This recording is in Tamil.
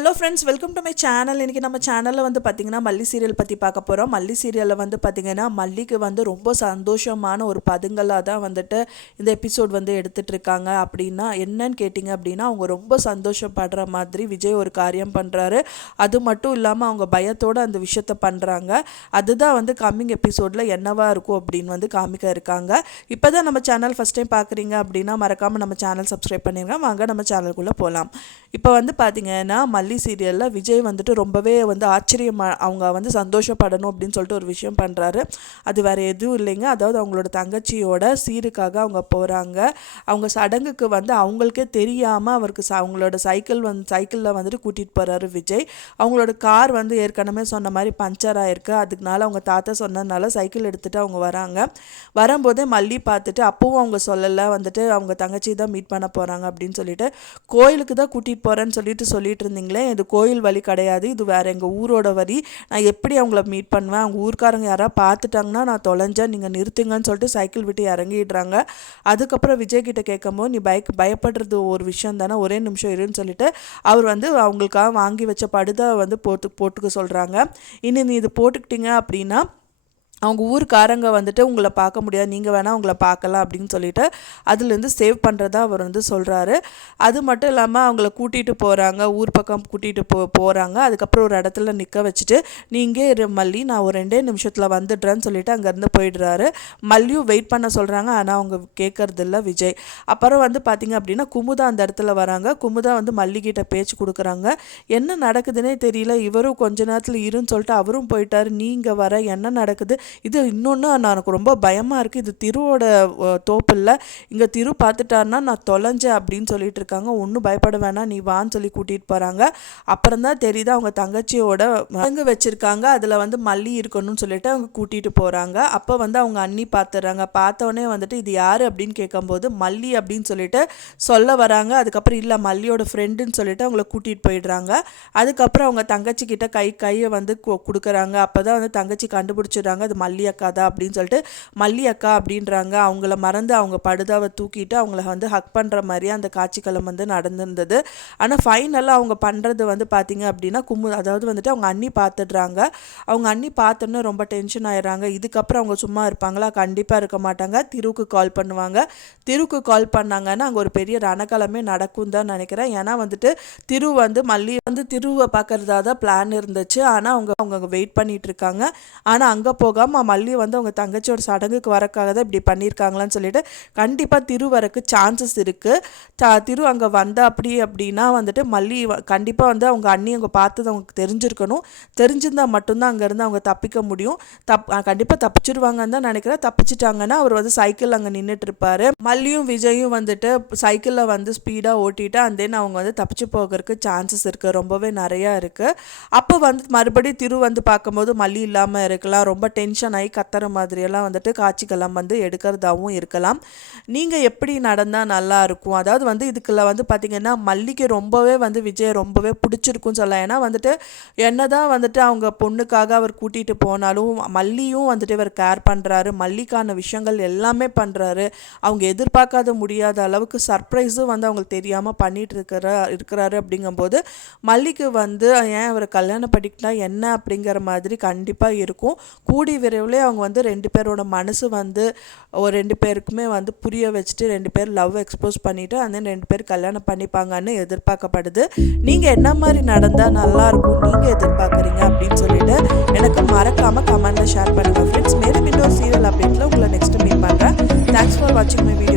Hello friends, welcome to my channel. இன்றைக்கி நம்ம சேனலில் வந்து பார்த்திங்கன்னா மல்லி சீரியல் பற்றி பார்க்க போகிறோம். மல்லி சீரியலில் வந்து பார்த்திங்கன்னா மல்லிக்கு வந்து ரொம்ப சந்தோஷமான ஒரு பதுங்களாக தான் வந்துட்டு இந்த எபிசோட் வந்து எடுத்துகிட்டு இருக்காங்க. அப்படின்னா என்னன்னு கேட்டிங்க அப்படின்னா, அவங்க ரொம்ப சந்தோஷப்படுற மாதிரி விஜய் ஒரு காரியம் பண்ணுறாரு. அது மட்டும் இல்லாமல் அவங்க பயத்தோடு அந்த விஷயத்த பண்ணுறாங்க. அதுதான் வந்து கம்மிங் எபிசோடில் என்னவா இருக்கும் அப்படின்னு வந்து காமிக்க இருக்காங்க. இப்போ தான் நம்ம சேனல் ஃபஸ்ட் டைம் பார்க்குறீங்க அப்படின்னா மறக்காமல் நம்ம சேனல் சப்ஸ்கிரைப் பண்ணிடுங்க. வாங்க நம்ம சேனலுக்குள்ளே போகலாம். இப்போ வந்து பார்த்திங்கன்னா மல்லி சீரியலில் விஜய் வந்துட்டு ரொம்பவே வந்து அவங்க வந்து சந்தோஷப்படணும் அப்படின்னு சொல்லிட்டு ஒரு விஷயம் பண்ணுறாரு. அது வேறு எதுவும் இல்லைங்க. அதாவது அவங்களோட தங்கச்சியோட சீருக்காக அவங்க போகிறாங்க. அவங்க சடங்குக்கு வந்து அவங்களுக்கே தெரியாமல் அவருக்கு அவங்களோட சைக்கிளில் வந்துட்டு கூட்டிகிட்டு போகிறாரு விஜய். அவங்களோட கார் வந்து ஏற்கனவே சொன்ன மாதிரி பஞ்சர் ஆகிருக்கு. அதுக்குனால அவங்க தாத்தா சொன்னதுனால சைக்கிள் எடுத்துகிட்டு அவங்க வராங்க. வரும்போதே மல்லி பார்த்துட்டு அப்பவும் அவங்க சொல்லலை வந்துட்டு அவங்க தங்கச்சி தான் மீட் பண்ண போகிறாங்க அப்படின்னு சொல்லிட்டு, கோயிலுக்கு தான் கூட்டிகிட்டு போகிறேன்னு சொல்லிட்டு இருந்தீங்களே, இது கோயில் வழி கிடையாது, இது வேறு எங்கள் ஊரோட வழி, நான் எப்படி அவங்கள மீட் பண்ணுவேன், அவங்க ஊர்க்காரங்க யாராவது பார்த்துட்டாங்கன்னா நான் தொலைஞ்சேன், நீங்கள் நிறுத்துங்கன்னு சொல்லிட்டு சைக்கிள் விட்டு இறங்கிடுறாங்க. அதுக்கப்புறம் விஜய் கிட்ட கேட்கும்போது, நீ பயப்படுறது ஒரு விஷயம் தானே, ஒரே நிமிஷம் இருன்னு சொல்லிட்டு அவர் வந்து அவங்களுக்காக வாங்கி வச்ச படுதை வந்து போட்டுக்க சொல்கிறாங்க. இனி நீ இது போட்டுக்கிட்டீங்க அப்படின்னா அவங்க ஊருக்காரங்க வந்துட்டு உங்களை பார்க்க முடியாது, நீங்கள் வேணால் உங்களை பார்க்கலாம் அப்படின்னு சொல்லிட்டு அதுலேருந்து சேவ் பண்ணுறதா அவர் வந்து சொல்கிறாரு. அது மட்டும் இல்லாமல் அவங்கள கூட்டிகிட்டு போகிறாங்க, ஊர் பக்கம் கூட்டிகிட்டு போகிறாங்க. அதுக்கப்புறம் ஒரு இடத்துல நிற்க வச்சுட்டு, நீங்கள் இரு மல்லி, நான் ஒரு 2 நிமிஷத்தில் வந்துடுறேன்னு சொல்லிட்டு அங்கேருந்து போயிடுறாரு. மல்லியும் வெயிட் பண்ண சொல்கிறாங்க, ஆனால் அவங்க கேட்கறதில்ல விஜய். அப்புறம் வந்து பார்த்திங்க அப்படின்னா குமுதா அந்த இடத்துல வராங்க. குமுதா வந்து மல்லிகிட்ட பேச்சு கொடுக்குறாங்க. என்ன நடக்குதுன்னே தெரியல, இவரும் கொஞ்ச நேரத்தில் இருன்னு சொல்லிட்டு அவரும் போயிட்டார், நீங்கள் வர என்ன நடக்குது, இது இன்னொன்று எனக்கு ரொம்ப பயமாக இருக்குது, இது திருவோட தோப்பில்ல, இங்கே திரு பார்த்துட்டாருன்னா நான் தொலைஞ்சேன் அப்படின்னு சொல்லிட்டு இருக்காங்க. ஒன்றும் பயப்பட வேணாம், நீ வான்னு சொல்லி கூட்டிகிட்டு போகிறாங்க. அப்புறம் தான் தெரியுது அவங்க தங்கச்சியோட மடங்கு வச்சுருக்காங்க, அதில் வந்து மல்லி இருக்கணும்னு சொல்லிட்டு அவங்க கூட்டிகிட்டு போகிறாங்க. அப்போ வந்து அவங்க அண்ணி பார்த்துடுறாங்க. பார்த்தோன்னே வந்துட்டு இது யார் அப்படின்னு கேட்கும்போது மல்லி அப்படின்னு சொல்லிட்டு சொல்ல வராங்க. அதுக்கப்புறம் இல்லை மல்லியோட ஃப்ரெண்டுன்னு சொல்லிட்டு அவங்கள கூட்டிகிட்டு போயிடுறாங்க. அதுக்கப்புறம் அவங்க தங்கச்சி கிட்ட கையை வந்து கொடுக்குறாங்க. அப்போ தான் வந்து தங்கச்சி கண்டுபிடிச்சிடுறாங்க அது மல்லி அக்கா தான் அப்படின்னு சொல்லிட்டு மல்லி அக்கா அப்படின்றாங்க. அவங்கள மறந்து அவங்க படுதாவை தூக்கிட்டு அவங்கள வந்து ஹக் பண்ணுற மாதிரியே அந்த காட்சிக்களம் வந்து நடந்திருந்தது. ஆனால் ஃபைனலாக அவங்க பண்ணுறது வந்து பார்த்திங்க அப்படின்னா அதாவது வந்துட்டு அவங்க அண்ணி பார்த்துடுறாங்க. அவங்க அண்ணி பார்த்தோன்னே ரொம்ப டென்ஷன் ஆயிடுறாங்க. இதுக்கப்புறம் அவங்க சும்மா இருப்பாங்களா? கண்டிப்பாக இருக்க மாட்டாங்க. திருவுக்கு கால் பண்ணுவாங்க. திருவுக்கு கால் பண்ணாங்கன்னா அங்கே ஒரு பெரிய ரணக்கலமே நடக்கும் தான் நினைக்கிறேன். ஏன்னா வந்துட்டு திரு வந்து மல்லி வந்து திருவை பார்க்கறதா தான் பிளான் இருந்துச்சு. ஆனால் அவங்க வெயிட் பண்ணிட்டு இருக்காங்க. ஆனால் அங்கே போகாமல் மல்லி வந்து அவங்க தங்கச்சியோட சடங்குக்கு வரக்காக தான் இப்படி பண்ணியிருக்காங்களான்னு சொல்லிட்டு கண்டிப்பாக திரு வரக்கு சான்சஸ் இருக்குது. திரு அங்கே வந்தால் அப்படின்னா வந்துட்டு மல்லி கண்டிப்பாக வந்து அவங்க அண்ணி அவங்க பார்த்தது அவங்களுக்கு தெரிஞ்சிருக்கணும். தெரிஞ்சிருந்தால் மட்டும்தான் அங்கேருந்து அவங்க தப்பிக்க முடியும். கண்டிப்பாக தப்பிச்சிடுவாங்கன்னு தான் நினைக்கிறேன். தப்பிச்சிட்டாங்கன்னா அவர் வந்து சைக்கிள் அங்கே நின்றுட்டு இருப்பார். மல்லியும் விஜயும் வந்துட்டு சைக்கிளில் வந்து ஸ்பீடாக ஓட்டிட்டு அந்த அவங்க வந்து தப்பிச்சு போகிறதுக்கு சான்சஸ் இருக்குது, ரொம்பவே நிறையா இருக்குது. அப்போ வந்து மறுபடியும் திரு வந்து பார்க்கும்போது மல்லி இல்லாமல் இருக்கலாம், ரொம்ப டென்ஷன் ஆகி கத்துற மாதிரியெல்லாம் வந்துட்டு காட்சிக்கெல்லாம் வந்து எடுக்கிறதாகவும் இருக்கலாம். நீங்கள் எப்படி நடந்தால் நல்லாயிருக்கும்? அதாவது வந்து இதுக்குள்ள வந்து பார்த்திங்கன்னா மல்லிக்கு ரொம்பவே வந்து விஜய் ரொம்பவே பிடிச்சிருக்குன்னு சொல்லலாம். ஏன்னா வந்துட்டு என்னதான் வந்துட்டு அவங்க பொண்ணுக்காக அவர் கூட்டிகிட்டு போனாலும் மல்லியும் வந்துட்டு இவர் கேர் பண்ணுறாரு, மல்லிக்கான விஷயங்கள் எல்லாமே பண்ணுறாரு. அவங்க எதிர்பார்க்காத முடியாத அளவுக்கு சர்ப்ரைஸும் வந்து அவங்களுக்கு தெரியாமல் பண்ணிட்டு இருக்கிறாரு. அப்படிங்கும்போது மல்லிக்கு வந்து ஏன் அவரை கல்யாணம் பண்ணிக்கிட்டா என்ன அப்படிங்கிற மாதிரி கண்டிப்பாக இருக்கும். கூடி விரைவில் அவங்க வந்து 2 பேரோட மனசு வந்து ஒரு 2 பேருக்குமே வந்து புரிய வச்சுட்டு 2 பேர் லவ் எக்ஸ்போஸ் பண்ணிவிட்டு அந்த 2 பேர் கல்யாணம் பண்ணிப்பாங்கன்னு எதிர்பார்க்கப்படுது. நீங்கள் என்ன மாதிரி நடந்தால் நல்லாயிருக்கும் நீங்கள் எதிர்பார்க்குறீங்க அப்படின்னு சொல்லிட்டு எனக்கு மறக்காமல் கமெண்டில் ஷேர் பண்ணுங்கள் ஃப்ரெண்ட்ஸ். மேலும் இன்னொரு சீரியல் அப்டேட்டில் உங்களை நெக்ஸ்ட் மீட் பண்ணுறேன். தேங்க்ஸ் ஃபார் வாட்சிங் மை வீடியோ.